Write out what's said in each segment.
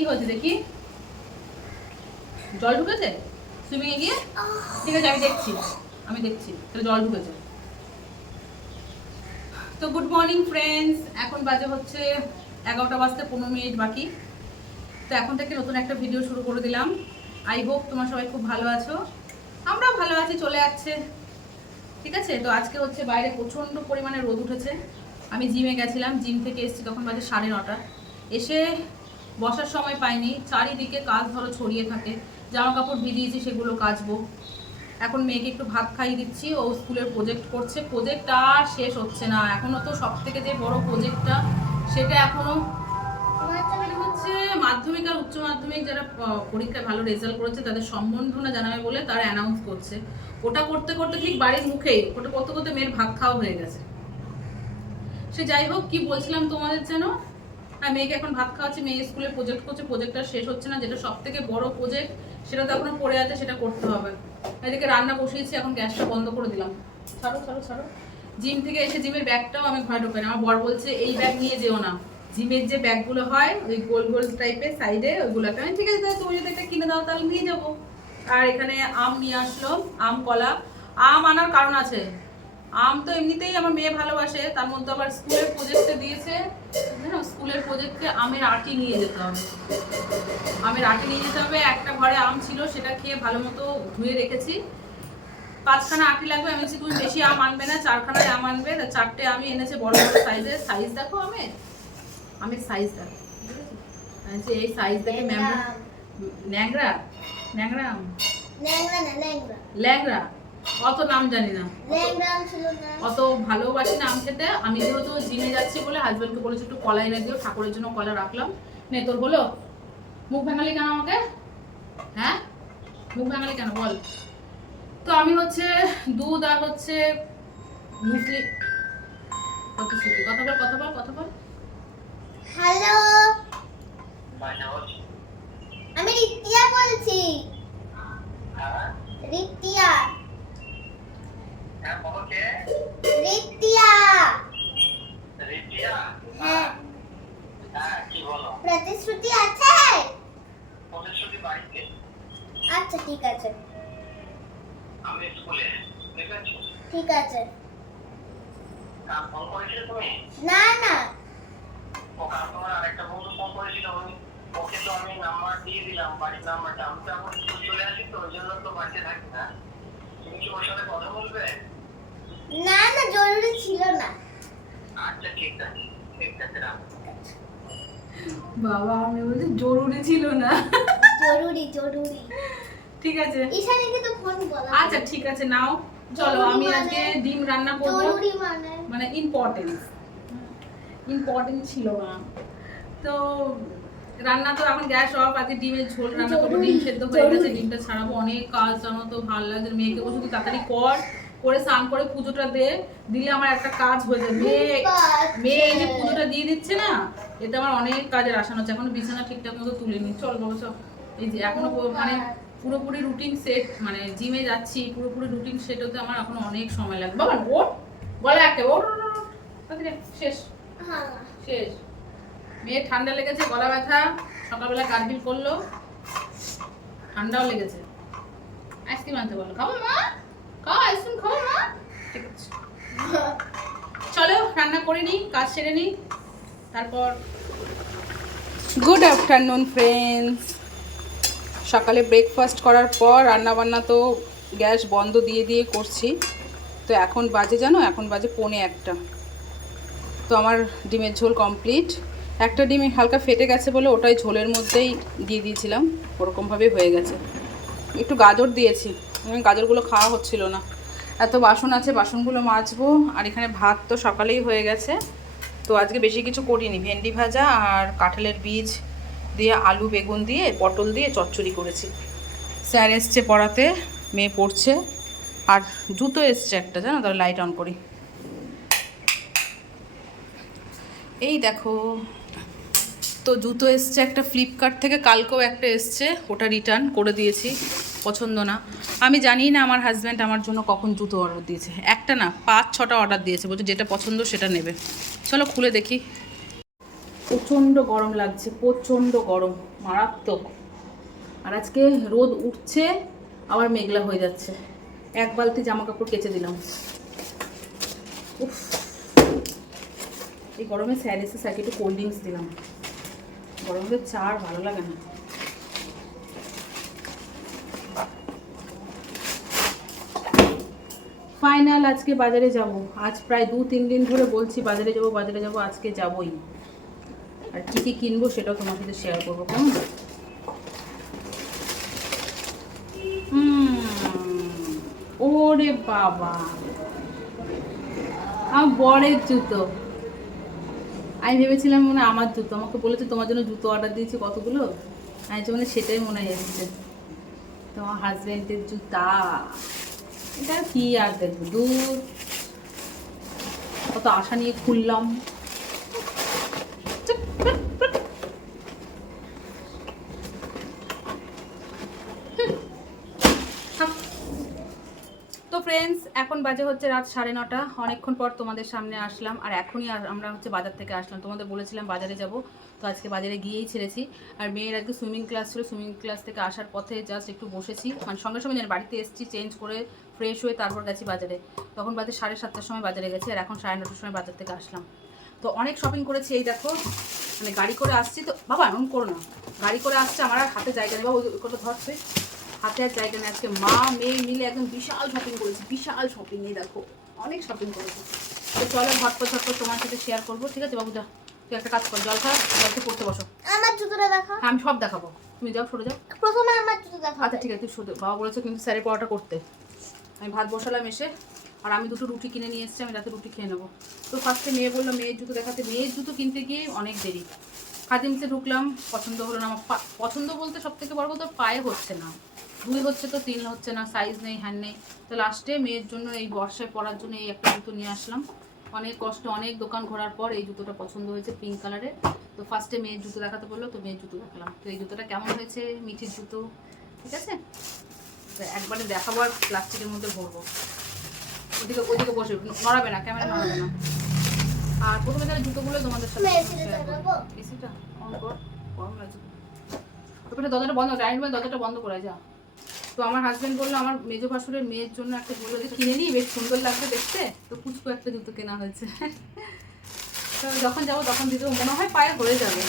কি হয়েছে দেখি? জল ঢুকেছে? সুইমিংয়ে গিয়ে? ঠিক আছে, আমি দেখছি আমি দেখছি, তাহলে জল ঢুকেছে। তো গুড মর্নিং ফ্রেন্ডস এখন বাজে হচ্ছে এগারোটা বাজতে পনেরো মিনিট বাকি। তো এখন থেকে নতুন একটা ভিডিও শুরু করে দিলাম। আই হোপ তোমার সবাই খুব ভালো আছো। আমরাও ভালো আছি, চলে যাচ্ছে ঠিক আছে? তো আজকে হচ্ছে বাইরে প্রচণ্ড পরিমাণে রোদ উঠেছে। আমি জিমে গেছিলাম জিম থেকে এসেছি, তখন বাজে সাড়ে নটা। এসে বসার সময় পাইনি। চারিদিকে কাজ ধরো ছড়িয়ে থাকে। জামা কাপড় ভিজিয়েছি সেগুলো কাচবো। এখন মেয়েকে একটু ভাত খাইয়ে দিচ্ছি। ও স্কুলের প্রজেক্ট করছে। প্রজেক্ট আর শেষ হচ্ছে না। এখনও তো সব থেকে যে বড় প্রজেক্টটা সেটা এখনও মানে হচ্ছে মাধ্যমিক আর উচ্চ মাধ্যমিক। যারা পরীক্ষায় ভালো রেজাল্ট করেছে তাদের সম্বর্ধনা জানাবে বলে তারা অ্যানাউন্স করছে। ওটা করতে করতে ঠিক বাড়ির মুখেই ওটা করতে করতে মেয়ের ভাত খাওয়া হয়ে গেছে। সে যাই হোক কি বলছিলাম তোমাদের যেন? হ্যাঁ মেয়েকে এখন ভাত খাওয়াচ্ছে, মেয়ে স্কুলে প্রজেক্ট করছে প্রজেক্টটা শেষ হচ্ছে না, যেটা সব থেকে বড় প্রজেক্ট সেটা তো এখনও পড়ে আছে, সেটা করতে হবে। এদিকে রান্না বসিয়েছি, এখন গ্যাসটা বন্ধ করে দিলাম। ছাড়ো ছাড়ো ছাড়ো। জিম থেকে এসে জিমের ব্যাগটাও আমি ঘরে ঢোকাই। আমার বর বলছে, এই ব্যাগ নিয়ে যেও না। জিমের যে ব্যাগগুলো হয়, ওই গোল গোল টাইপের সাইডে ওইগুলোকে আমি ঠিক আছে তুমি যদি একটা কিনে দাও, তাহলে নিয়ে যাব। আর এখানে আম নিয়ে আসলো, আম, কলা। আম আনার কারণ আছে। আম তো এমনিতেই আমার মেয়ে ভালোবাসে, তার মধ্যে আবার স্কুলের প্রজেক্টে দিয়েছে। স্কুলের প্রজেক্টে আমের আটি নিয়ে যেতে হবে। আমের আটি নিয়ে যেতে হবে একটা ঘরে আম ছিল সেটা খেয়ে ভালো মতো ধুয়ে রেখেছি। পাঁচখানা আটি লাগবে আমি বলছি তুমি বেশি আম আনবে না চারখানা আম আনবে চারটে আমি এনেছে বড় বড় সাইজের সাইজ দেখো আমের? আমের সাইজ দেখো। আমি এই সাইজ দেখে ম্যাম ন্যাংরা ন্যাংরা আম? ল্যাংড়া না ল্যাংড়া। ল্যাংরা অত নাম জানি না। অত ভালোবাসি না আম খেতে। আমি যেহেতু জিমে যাচ্ছি বলে হাজব্যান্ডকে বলেছি একটু কলা এনে দিও ঠাকুরের জন্য কলা রাখলাম। নে তোর হলো মুখ ভাঙালি কেন আমাকে? হ্যাঁ? মুখ ভাঙালি কেন? বল। তো আমি হচ্ছে দুধ আর হচ্ছে মুসলি কত সুখী কথা বল কথা বল কথা বল। হ্যালো। আমি রিতিয়া বলছি রিতিয়া রিতিয়া হ্যাঁ প্রতিশ্রুতি আছে আচ্ছা ঠিক আছে ঠিক আছে না না না। না জরুরি ছিল না। বাবা আমি বলছি জরুরি ছিল না। জরুরি জরুরি। ঠিক আছে। ঈশানীকে তো ফোন বলা আচ্ছা ঠিক আছে নাও। চলো আমি মানে? আজকে ডিম রান্না করব। জরুরি মানে? মানে ইম্পর্টেন্স ইম্পর্টেন্ট ছিল না। তো রান্না তো এখন গ্যাস অফ আজকে ডিমের ঝোল রান্না করব ডিম সেদ্ধ হয়ে গেছে ডিমটা ছাড়াবো অনেক কাজ জানো তো ভালো লাগছে মেয়েকে বসে তুই তাড়াতাড়ি কর করে স্নান করে পুজোটা দে দিলে আমার একটা কাজ হয়ে যাবে। মেয়ে মেয়ে এই যে পুজোটা দিয়ে দিচ্ছে না এতে আমার অনেক কাজের আসানো হচ্ছে এখনও বিছানা ঠিকঠাক মতো তুলে নি চল বাবা চল। এই যে এখনও মানে পুরোপুরি রুটিন সেট মানে জিমে যাচ্ছি পুরোপুরি রুটিন সেট হতে আমার এখনও অনেক সময় লাগবে বাবা ওর গলা একে ওর শেষ। হ্যাঁ। শেষ। মেয়ে ঠান্ডা লেগেছে, গলা ব্যথা, সকালবেলা গার্গিল করল, ঠান্ডাও লেগেছে। আইসক্রিম আনতে বলো। খাব মা? খাও আইসক্রিম খাব মা? ঠিক আছে। চলো, রান্না করে নিই, কাজ সেরে নিই। তারপর গুড আফটারনুন ফ্রেন্ডস সকালে ব্রেকফাস্ট করার পর রান্না বান্না তো গ্যাস বন্ধ দিয়ে দিয়ে করছি। তো এখন বাজে জানো? এখন বাজে পৌনে একটা। তো আমার ডিমের ঝোল কমপ্লিট একটা ডিম হালকা ফেটে গেছে বলে ওটাই ঝোলের মধ্যেই দিয়ে দিয়েছিলাম। ওরকমভাবে হয়ে গেছে। একটু গাজর দিয়েছি। গাজরগুলো খাওয়া হচ্ছিল না। এত বাসন আছে, বাসনগুলো মাজবো। আর এখানে ভাত তো সকালেই হয়ে গেছে। তো আজকে বেশি কিছু করিনি। ভেন্ডি ভাজা আর কাঁঠালের বীজ দিয়ে আলু, বেগুন দিয়ে পটল দিয়ে চচ্চড়ি করেছি। স্যার এসছে পড়াতে, মেয়ে পড়ছে। আর জুতো এসছে একটা, জানো? তাহলে লাইট অন করি। এই দেখো তো জুতো এসছে একটা ফ্লিপকার্ট থেকে, কালকেও একটা এসছে। ওটা রিটার্ন করে দিয়েছি, পছন্দ না। আমি জানি না আমার হাজব্যান্ড আমার জন্য কখন জুতো অর্ডার দিয়েছে। একটা না, পাঁচ ছটা অর্ডার দিয়েছে, বলছে যেটা পছন্দ সেটা নেবে। চলো খুলে দেখি। প্রচণ্ড গরম লাগছে, প্রচণ্ড গরম, মারাত্মক। আর আজকে রোদ উঠছে, আবার মেঘলা হয়ে যাচ্ছে। এক বালতি জামা কাপড় কেচে দিলাম। উফ। এই গরমে স্যার এসে স্যাকে একটু কোল্ড ড্রিঙ্কস দিলাম। গরমে চা আর ভালো লাগে না। ফাইনাল আজকে বাজারে যাব। আজ প্রায় দু তিন দিন ধরে বলছি, বাজারে যাব বাজারে যাব, আজকে যাবই। আর কী কী কিনবো সেটাও তোমার সাথে শেয়ার করব, কেমন? ওরে বাবা। আমার বরের জুতো। আমি ভেবেছিলাম মানে আমার জুতো, আমাকে বলেছে তোমার জন্য জুতো অর্ডার দিয়েছি কতগুলো? আমি মানে সেটাই মনে এসেছে। তোমার হাজব্যান্ডের জুতা। এটা কি আর দেখব? দূর। কত আশা নিয়ে খুললাম চুপ, চুপ, চুপ। হুম। থাক। তো ফ্রেন্ডস এখন বাজে হচ্ছে রাত সাড়ে নটা। অনেকক্ষণ পর তোমাদের সামনে আসলাম। আর এখনই আমরা হচ্ছে বাজার থেকে আসলাম। তোমাদের বলেছিলাম বাজারে যাব, তো আজকে বাজারে গিয়েই ছেড়েছি। আর মেয়ের আজকে সুইমিং ক্লাস ছিল। সুইমিং ক্লাস থেকে আসার পথে জাস্ট একটু বসেছি। মানে সঙ্গে সঙ্গে বাড়িতে এসেছি চেঞ্জ করে ফ্রেশ হয়ে তারপর গেছি বাজারে। তখন বাজে সাড়ে সাতটার সময় বাজারে গেছি আর এখন সাড়ে নটার সময় বাজার থেকে আসলাম। তো অনেক শপিং করেছি, এই দেখো। মানে গাড়ি করে আসছি তো বাবা, এমন করো না। গাড়ি করে আসছে, আমার আর হাতে জায়গা নেই। বাবা, ওই কথা ধরছে। হাতে আর জায়গা নেই। আজকে মা মেয়ে মিলে একদম বিশাল শপিং করেছি বিশাল শপিং এই দেখো অনেক শপিং করেছি। তো চলো ঝটপট ঝটপট তোমার সাথে শেয়ার করব ঠিক আছে বাবু যা তুই একটা কাজ কর জল খা জলকে পড়তে বসো। আমার জুতোটা দেখো হ্যাঁ আমি সব দেখাবো। তুমি যাও সরে যাও। প্রথমে আমার জুতো দেখো আচ্ছা ঠিক আছে তুই শুধু বাবা বলেছে কিন্তু স্যারের পড়াটা করতে। আমি ভাত বসালাম এসে আর আমি দুটো রুটি কিনে নিয়ে এসেছি আমি রাতে রুটি খেয়ে নেব। তো ফার্স্টে মেয়ে বলল মেয়ের জুতো দেখাতে মেয়ের জুতো কিনতে গিয়ে অনেক দেরি। খাদিমসে ঢুকলাম পছন্দ হলো না আমার পা- পছন্দ বলতে সব থেকে বড় কথা পায়ে হচ্ছে না। দুই হচ্ছে তো তিন হচ্ছে না সাইজ নেই হ্যান্ড নেই। তো লাস্টে মেয়ের জন্য এই বর্ষায় পরার জন্য এই একটা জুতো নিয়ে আসলাম। অনেক কষ্ট অনেক দোকান ঘোরার পর এই জুতোটা পছন্দ হয়েছে পিঙ্ক কালারের তো ফার্স্টে মেয়ের জুতো দেখাতে বলল তো মেয়ের জুতো দেখালাম। তো এই জুতোটা কেমন হয়েছে? মিঠির জুতো ঠিক আছে? তো একবারে দেখাবো আর প্লাস্টিকের মধ্যে ভরবো। ওদিকে ওইদিকে বসে নড়াবে না ক্যামেরা নড়াবে না। আর প্রথমে তাহলে জুতোগুলো তোমাদের সাথে? এসিটা অন কর। গরম লাগছে। দরজাটা বন্ধ ডাইনিং রুমের দরজাটা বন্ধ করে যা। তো আমার হাজবেন্ড বলল আমার মেজো ভাসুরের মেয়ের জন্য একটা বলল যে কিনে নিই বেশ সুন্দর লাগবে দেখতে। তো কুচকু একটা জুতো কেনা হয়েছে। তো যখন যাব তখন দিতে মনে হয় পায়ে হয়ে যাবে।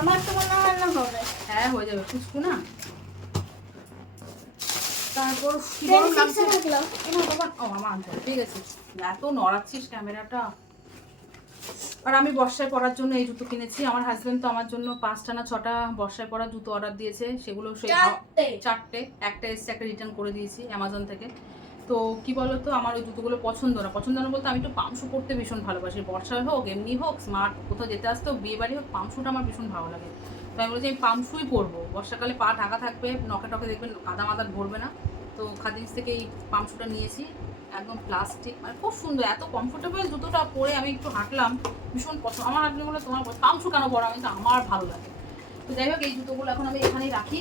আমার তো মনে হয় না হবে। হ্যাঁ হয়ে যাবে কুচকু না? তারপর হবে, ঠিক আছে। এত নড়াচ্ছিস ক্যামেরাটা। আর আমি বর্ষায় পরার জন্য এই জুতো কিনেছি। আমার হাজবেন্ড তো আমার জন্য পাঁচটা না ছটা বর্ষায় পরা জুতো অর্ডার দিয়েছে। সেগুলো সেই চারটে। একটা এসছে একটা রিটার্ন করে দিয়েছি অ্যামাজন থেকে। তো কি বলতো আমার ওই জুতোগুলো পছন্দ না। পছন্দ না বলতে আমি একটু পামশু পরতে ভীষণ ভালোবাসি। বর্ষায় হোক এমনি হোক স্মার্ট কোথাও যেতে আসতে হোক বিয়ে বাড়ি হোক পামশুটা আমার ভীষণ ভালো লাগে। তো আমি বলছি আমি পামশুই পরবো। বর্ষাকালে পা ঢাকা থাকবে নখে টকে দেখবেন কাদা মাদা ভরবে না। তো খাদিমস থেকে এই পামশুটা নিয়েছি। একদম প্লাস্টিক মানে খুব সুন্দর, এত কমফোর্টেবল জুতোটা পরে আমি একটু হাঁটলাম, ভীষণ পছন্দ। আমার হাঁটলে বলে তোমার। পামশু কেন পরা? আমি তো আমার ভালো লাগে। তো যাই হোক, এই জুতোগুলো এখন আমি এখানেই রাখি।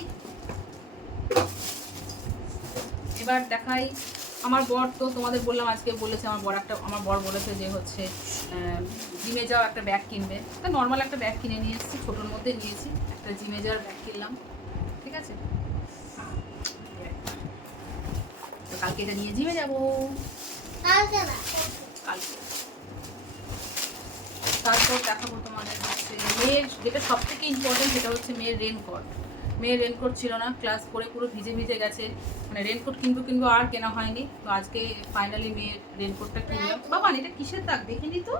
এবার দেখাই, আমার বর তো তোমাদের বললাম আজকে বলেছে, আমার বর একটা, আমার বর বলেছে যে হচ্ছে জিমে যাও, একটা ব্যাগ কিনবে। তা নর্মাল একটা ব্যাগ কিনে নিয়ে এসেছি, ছোটোর মধ্যে নিয়েছি, একটা জিমে যাওয়ার ব্যাগ কিনলাম। ঠিক আছে? তো কালকে এটা নিয়ে জিমে যাব। কালকে না কালকে। তারপর দেখাবো তোমাদের হচ্ছে মেয়ের যেটা সব থেকে ইম্পর্টেন্ট সেটা হচ্ছে মেয়ের রেনকোট মেয়ের রেনকোট ছিল না ক্লাস করে পুরো ভিজে ভিজে গেছে। মানে রেনকোট কিনবো কিনবো আর কেনা হয়নি। তো আজকে ফাইনালি মেয়ের রেনকোটটা কিনলাম। বাবা এটা কিসের দাগ? দেখিনি তো।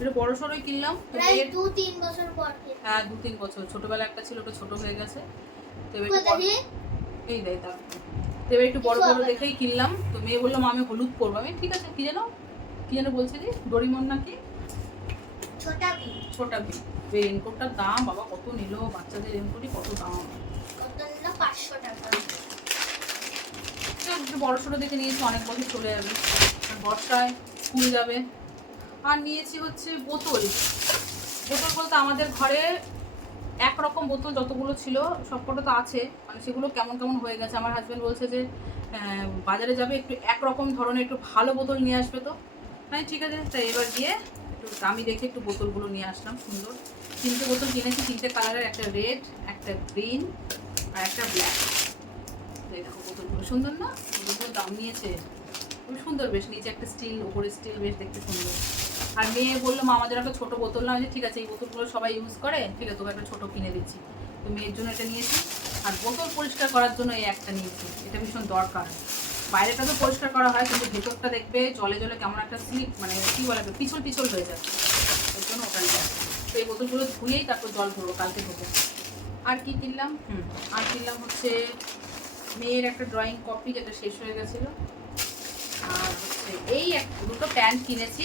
এটা বড় সড়োই কিনলাম। তো প্রায় মেয়ের দু তিন বছর পর হ্যাঁ দু তিন বছর। ছোটবেলা একটা ছিল ওটা ছোট হয়ে গেছে। তো এই দেয় দাগ তো এবার একটু বড় বড় দেখেই কিনলাম। তো মেয়ে বলল মা আমি হলুদ পরবো। আমি ঠিক আছে কি যেন? কি যেন বলছিলি ডরিমন নাকি? ছোটা এই রেনকোটটার দাম বাবা কত নিল? বাচ্চাদের রেনকোটই কত দাম। কত নিল? পাঁচশো টাকা। একটু বড় সড়ো দেখে নিয়েছি অনেক বছর চলে যাবে। বর্ষায় স্কুল যাবে। আর নিয়েছি হচ্ছে বোতল। বোতল বলতে আমাদের ঘরে একরকম বোতল যতগুলো ছিল, সবকটা তো আছে। মানে সেগুলো কেমন কেমন হয়ে গেছে? আমার হাজব্যান্ড বলছে যে বাজারে যাবে, একটু একরকম ধরনের একটু ভালো বোতল নিয়ে আসবে তো। হ্যাঁ ঠিক আছে, তাই এবার গিয়ে একটু দামি দেখে একটু বোতলগুলো নিয়ে আসলাম, সুন্দর। তিনটে বোতল কিনেছি, তিনটে কালারের একটা রেড একটা গ্রিন আর একটা ব্ল্যাক দেখো বোতলগুলো, সুন্দর না? বোতলগুলো দাম নিয়েছে। খুব সুন্দর বেশ, নিচে একটা স্টিল উপরে স্টিল বেশ দেখতে সুন্দর। আর মেয়ে বলল, মা, আমাদের একটা ছোটো বোতল না ঠিক আছে, এই বোতলগুলো সবাই ইউজ করে। ঠিক আছে, তোকে একটা ছোটো কিনে দিচ্ছি। তো মেয়ের জন্য এটা নিয়েছি। আর বোতল পরিষ্কার করার জন্য এই একটা নিয়েছি। এটা ভীষণ দরকার। বাইরেটা তো পরিষ্কার করা হয়, কিন্তু ভেতরটা দেখবে জলে জলে কেমন একটা স্লিপ মানে কী বলে পিছল পিছল হয়ে যায় ওই জন্য ওটা নিয়ে। তো এই বোতলগুলো ধুয়েই তারপর জল ধরবো, কালকে ধোবো। আর কি কিনলাম? হুম, আর কিনলাম হচ্ছে মেয়ের একটা ড্রয়িং কপি যেটা শেষ হয়ে গেছিল। আর হচ্ছে এই এক, দুটো প্যান্ট কিনেছি।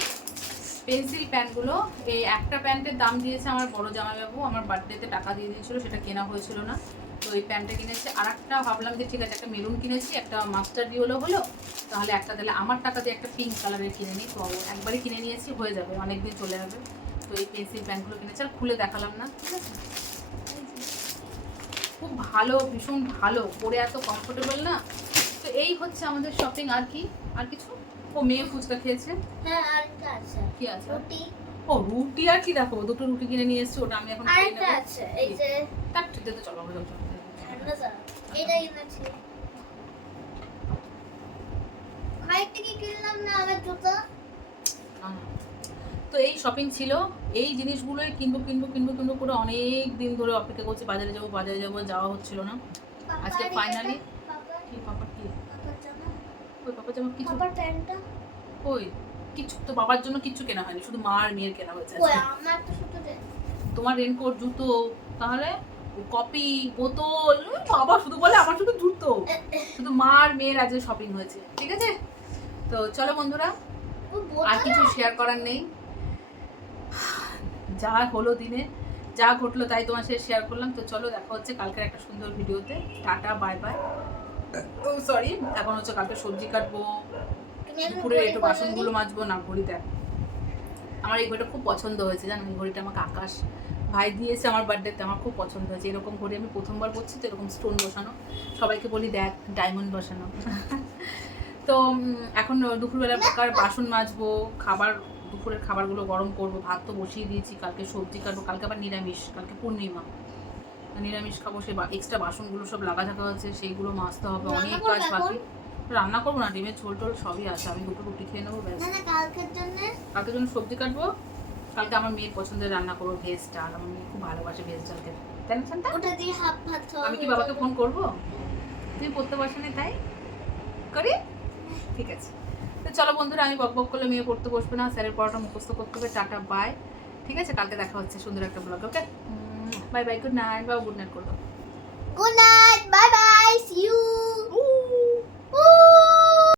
পেন্সিল প্যান্টগুলো এই একটা প্যান্টের দাম দিয়েছে আমার বড় জামাইবাবু, আমার বার্থডেতে টাকা দিয়ে দিয়েছিল, সেটা কেনা হয়েছিল না। তো এই প্যান্টটা কিনেছি আর একটা ভাবলাম যে ঠিক আছে, একটা মেরুন কিনেছি, একটা মাস্টার ডিওলো হলো, তাহলে একটা তাহলে আমার টাকা দিয়ে একটা পিঙ্ক কালারের কিনে নিই। তো একবারই কিনে নিয়েছি, হয়ে যাবে অনেক দিন চলে যাবে। তো এই পেন্সিল প্যান্টগুলো কিনেছি, আর খুলে দেখালাম না, ঠিক আছে? খুব ভালো, ভীষণ ভালো, পরে এত কমফোর্টেবল না। তো এই হচ্ছে আমাদের শপিং আর কি? আর কিছু? ও মেয়ে ফুচকা খেয়েছে? হ্যাঁ আরেকটা আছে। কি আছে? রুটি। ও রুটি আর কি দেখো? দুটো রুটি কিনে নিয়ে এসেছি ওটা আমি এখন আরেকটা আছে এই যে তার ঠিক আছে চলো চলো চলো ঠান্ডা চা এটাই এনেছি আরেকটা কি কিনলাম না আমার জুতো? তো এই শপিং ছিল এই জিনিসগুলোই কিনবো কিনবো কিনবো কিনবো করে অনেক দিন ধরে অপেক্ষা করছি বাজারে যাব বাজারে যাব যাওয়া হচ্ছিল না। আজকে পাপার কি পাপা কি? ওই পাপা যেমন কিছু পাপার প্যান্টটা? ওই কিছু তো বাবার জন্য কিচ্ছু কেনা হয়নি শুধু মা আর মেয়ের কেনা হয়েছে আমার তো শুধু তোমার রেনকোট জুতো তাহলে কপি বোতল বাবা শুধু বলে আমার শুধু জুতো। শুধু মা আর মেয়ের আজকে শপিং হয়েছে ঠিক আছে? তো চলো বন্ধুরা আর কিছু শেয়ার করার নেই। যা হলো দিনে যা ঘটলো তাই তোমার সাথে শেয়ার করলাম। তো চলো দেখা হচ্ছে কালকের একটা সুন্দর ভিডিওতে টাটা বাই বাই ও সরি এখন হচ্ছে কালকে সবজি কাটবো তুমি দুপুরে একটু বাসনগুলো মাজবো, না, ঘড়ি দেখ। আমার এই ঘড়িটা খুব পছন্দ হয়েছে, জানো ঘড়িটা আমাকে আকাশ ভাই দিয়েছে আমার বার্থডেতে আমার খুব পছন্দ হয়েছে। এরকম ঘড়ি আমি প্রথমবার করছি তো, এরকম স্টোন বসানো। সবাইকে বলি, দেখ ডায়মন্ড বসানো। তো এখন দুপুরবেলা কার বাসন মাজবো, খাবার, দুপুরের খাবারগুলো গরম করব, ভাত তো বসিয়ে দিয়েছি, কালকে সবজি কাটবো, কালকে আবার নিরামিষ, কালকে পূর্ণিমা। নিরামিষ খাব সে এক্সট্রা বাসনগুলো সব লাগা থাকা আছে সেইগুলো মাজতে হবে অনেক কাজ বাকি। রান্না করব না ডিমের ঝোল টোল সবই আছে আমি দুটো রুটি খেয়ে নেব ব্যাস। কালকের জন্য? কালকে জন্য সবজি কাটবো কালকে আমার মেয়ের পছন্দের রান্না করব ভেজ ডাল আমার মেয়ে খুব ভালোবাসে ভেজ ডাল খেতে তাই না ওটা দিয়ে হাফ ভাত আমি কি বাবাকে ফোন করব? তুই পড়তে বসে না তাই? করি? ঠিক আছে। তো চলো বন্ধুরা আমি বক বক করলে মেয়ে পড়তে বসবে না স্যারের পড়াটা মুখস্থ করতে হবে টাটা বাই ঠিক আছে কালকে দেখা হচ্ছে সুন্দর একটা blog okay Bye bye. Good night. Bye. Good night. Good night. Bye bye. See you.